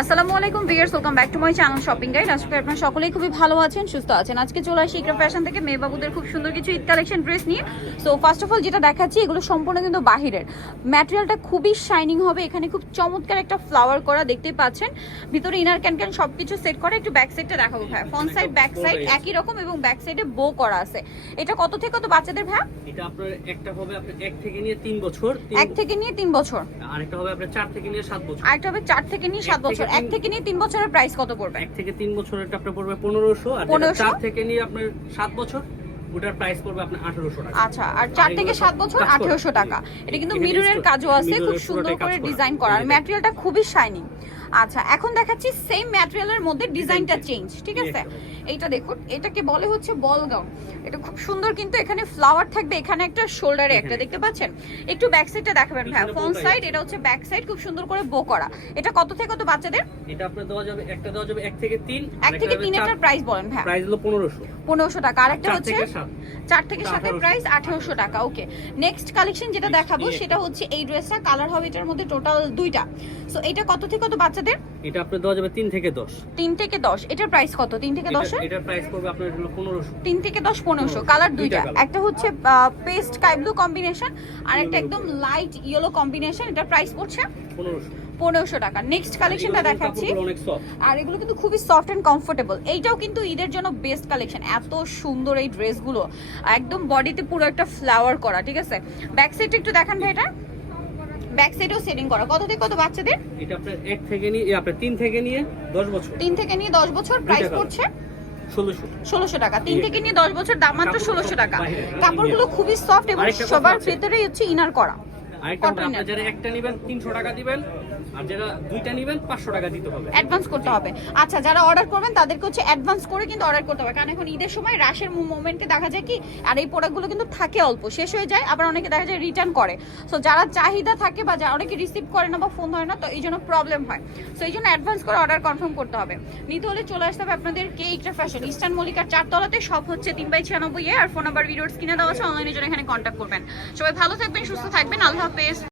আসসালামু আলাইকুম viewers, welcome back to my channel shopping guide. আজকে আপনারা সকলেই খুবই ভালো আছেন, সুস্থ আছেন। আজকে চলে আসি ইকরা ফ্যাশন থেকে মেয়ে বাবুদের খুব সুন্দর কিছু ঈদ কালেকশন ড্রেস নিয়ে। সো ফার্স্ট অফ অল যেটা দেখাচ্ছি, এগুলো সম্পূর্ণ কিন্তু বাহিরের, ম্যাটেরিয়ালটা খুবই শাইনিং হবে। এখানে খুব চমৎকার একটা ফ্লাওয়ার করা দেখতেই পাচ্ছেন, ভিতরে ইনার ক্যান সবকিছু সেট করা। একটু ব্যাক সাইডটা দেখাবো ভাই, ফ্রন্ট সাইড ব্যাক সাইড একই রকম এবং ব্যাক সাইডে বো করা আছে। এটা কত থেকে কত বাচ্চাদের ভাই? এটা আপনার একটা হবে আপনার 1 থেকে নিয়ে 3 বছর, 1 থেকে নিয়ে 3 বছর, আরেকটা হবে আপনার 4 থেকে নিয়ে 7 বছর, আরেকটা হবে 4 থেকে নিয়ে 7 বছর। 1 থেকে নিয়ে 3 বছরের প্রাইস কত পড়বে? 1 থেকে 3 বছরেরটা আপনার পড়বে 1500, আর যেটা 4 থেকে নিয়ে আপনার 7 বছর ওটার প্রাইস পড়বে আপনার 1800 টাকা। আচ্ছা, আর 4 থেকে 7 বছর 1800 টাকা। এটা কিন্তু মিররের কাজও আছে, খুব সুন্দর করে ডিজাইন করা, আর ম্যাটেরিয়ালটা খুবই শাইনিং। আচ্ছা, এখন দেখাচ্ছি সেম ম্যাটেরিয়ালের মধ্যে ডিজাইনটা চেঞ্জ, ঠিক আছে? এইটা দেখুন, এটাকে বলে হচ্ছে বল গাউন। এটা খুব সুন্দর, কিন্তু এখানে ফ্লাওয়ার থাকবে, এখানে একটা শোল্ডারে একটা, দেখতে পাচ্ছেন? একটু ব্যাক সাইডটা দেখাবেন ভাই, ফ্রন্ট সাইড, এটা হচ্ছে ব্যাক সাইড, খুব সুন্দর করে বো করা। এটা কত থেকে কত বাচ্চাদের? এটা আপনার দেওয়া যাবে, একটা দেওয়া যাবে 1 থেকে 3, 1 থেকে 3 এর প্রাইস বলেন ভাই। প্রাইস হলো 1500, 1500 টাকা। আরেকটা হচ্ছে 4 থেকে 7 এর প্রাইস 1800 টাকা। ওকে, নেক্সট কালেকশন যেটা দেখাবো সেটা হচ্ছে এই ড্রেসটা, কালার হবে এটার মধ্যে টোটাল 2টা। সো এটা কত থেকে কত বাচ্চাদের? এটা আপনার দেওয়া যাবে 3 থেকে 10, 3 থেকে 10। এটার প্রাইস কত? 3 থেকে 10 এর এটার প্রাইস পড়বে আপনার হলো 1500, 3 থেকে 10 1500। কালার 2টা, একটা হচ্ছে পেস্ট স্কাই ব্লু কম্বিনেশন আর একটা একদম লাইট ইয়েলো কম্বিনেশন। এটার প্রাইস পড়ছে 1500 টাকা। নেক্সট কালেকশনটা দেখাচ্ছি, অনেক সফট, আর এগুলো কিন্তু খুবই সফট এন্ড কমফোর্টেবল। এইটাও কিন্তু ঈদের জন্য বেস্ট কালেকশন। এত সুন্দর এই ড্রেসগুলো, একদম বডিতে পুরো একটা ফ্লাওয়ার করা, ঠিক আছে? ব্যাক সাইডটা একটু দেখান ভাই, এটা ব্যাক সাইডেও সেটিং করা। কত থেকে কত বাচ্চাদের? এটা আপনার 1 থেকে নিয়ে আপনার 3 থেকে নিয়ে 10 বছর, 3 থেকে নিয়ে 10 বছর, প্রাইস পড়ছে 1600 টাকা। 3 থেকে নিয়ে 10 বছর, দাম মাত্র 1600 টাকা। কাপড়গুলো খুবই সফট এবং সবার ভেতরেই হচ্ছে ইনার করা। আরেকটা আপনারা যারা একটা নেবেন 300 টাকা দিবেন, আর যারা দুইটা নেবেন 500 টাকা দিতে হবে, অ্যাডভান্স করতে হবে। আচ্ছা, যারা অর্ডার করবেন তাদেরকে হচ্ছে অ্যাডভান্স করে কিন্তু অর্ডার করতে হবে, কারণ এখন ঈদের সময় রাশের মোমেন্টে দেখা যায় কি, আর এই প্রোডাক্টগুলো কিন্তু থাকে অল্প, শেষ হয়ে যায়, আবার অনেকে দেখা যায় রিটার্ন করে। সো যারা চাহিদা থাকে বা যারা অনেকে রিসিভ করে না বা ফোন ধরে না, তো এই জন্য প্রবলেম হয়। সো এই জন্য অ্যাডভান্স করে অর্ডার কনফার্ম করতে হবে। নিতে হলে চলে আসতে হবে আপনাদের ইকরা ফ্যাশন, ইস্টার্ন মল্লিকার 4 তলাতে, সব হচ্ছে 3/96, আর ফোন নাম্বার ভিডিওর স্ক্রিনে দেওয়া আছে, অনলাইনে জন্য এখানে কন্ট্যাক্ট করবেন। সবাই ভালো থাকবেন, সুস্থ থাকবেন, আল্লাহ হাফেজ।